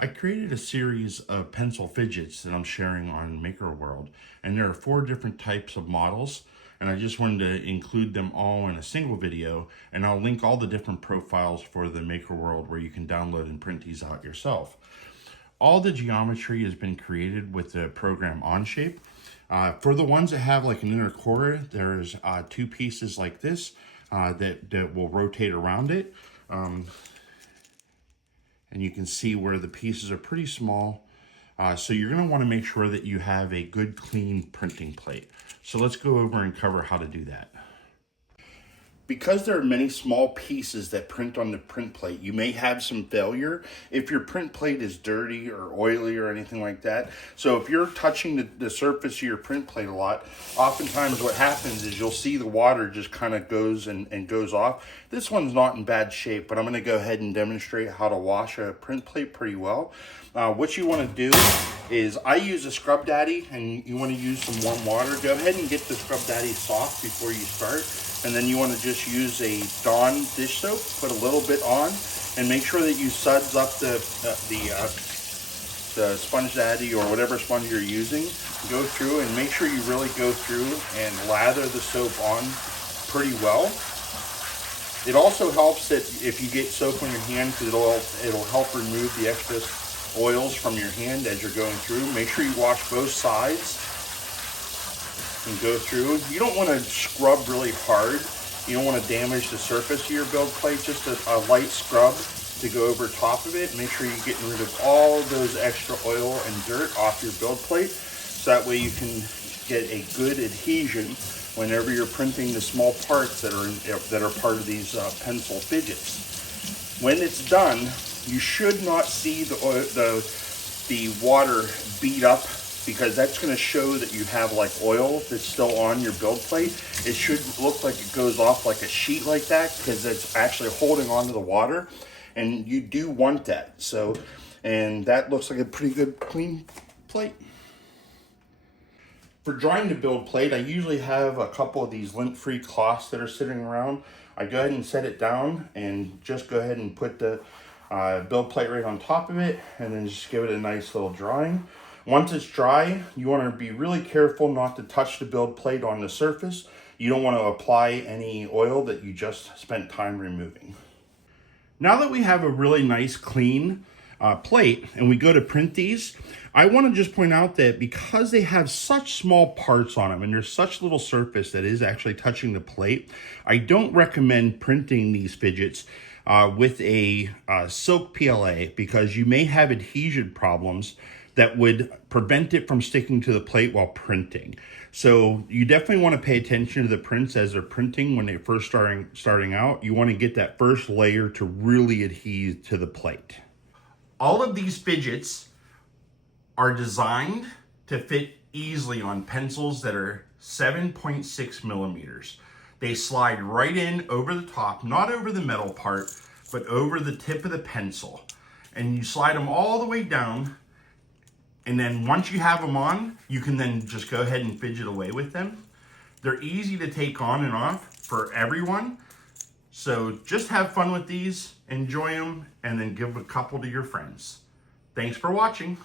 I created a series of pencil fidgets that I'm sharing on MakerWorld, and there are 4 different types of models, and I just wanted to include them all in a single video, and I'll link all the different profiles for the MakerWorld where you can download and print these out yourself. All the geometry has been created with the program OnShape. For the ones that have like an inner core, there's 2 pieces like this that will rotate around it. And you can see where the pieces are pretty small. So you're gonna wanna make sure that you have a good clean printing plate. So let's go over and cover how to do that. Because there are many small pieces that print on the print plate, you may have some failure if your print plate is dirty or oily or anything like that. So if you're touching the surface of your print plate a lot, oftentimes what happens is you'll see the water just kind of goes and goes off. This one's not in bad shape, but I'm gonna go ahead and demonstrate how to wash a print plate pretty well. What you wanna do is, I use a Scrub Daddy, and you wanna use some warm water. Go ahead and get the Scrub Daddy soft before you start. And then you want to just use a Dawn dish soap, put a little bit on, and make sure that you suds up the Sponge Daddy or whatever sponge you're using. Go through and make sure you really go through and lather the soap on pretty well. It also helps that if you get soap on your hand, because it'll help remove the extra oils from your hand as you're going through. Make sure you wash both sides and go through. You don't want to scrub really hard. You don't want to damage the surface of your build plate. Just a light scrub to go over top of it. Make sure you're getting rid of all those extra oil and dirt off your build plate, so that way you can get a good adhesion whenever you're printing the small parts that are part of these pencil fidgets. When it's done, you should not see the water beat up, because that's going to show that you have like oil that's still on your build plate. It should look like it goes off like a sheet like that, because it's actually holding onto the water, and you do want that. So, and that looks like a pretty good clean plate. For drying the build plate, I usually have a couple of these lint-free cloths that are sitting around. I go ahead and set it down and just go ahead and put the build plate right on top of it, and then just give it a nice little drying. Once it's dry, you want to be really careful not to touch the build plate on the surface. You don't want to apply any oil that you just spent time removing. Now that we have a really nice clean plate and we go to print these, I want to just point out that because they have such small parts on them and there's such little surface that is actually touching the plate, I don't recommend printing these fidgets with a silk PLA, because you may have adhesion problems that would prevent it from sticking to the plate while printing. So you definitely want to pay attention to the prints as they're printing when they're first starting out. You want to get that first layer to really adhere to the plate. All of these fidgets are designed to fit easily on pencils that are 7.6 millimeters. They slide right in over the top, not over the metal part, but over the tip of the pencil. And you slide them all the way down. And then once you have them on, you can then just go ahead and fidget away with them. They're easy to take on and off for everyone. So just have fun with these, enjoy them, and then give a couple to your friends. Thanks for watching.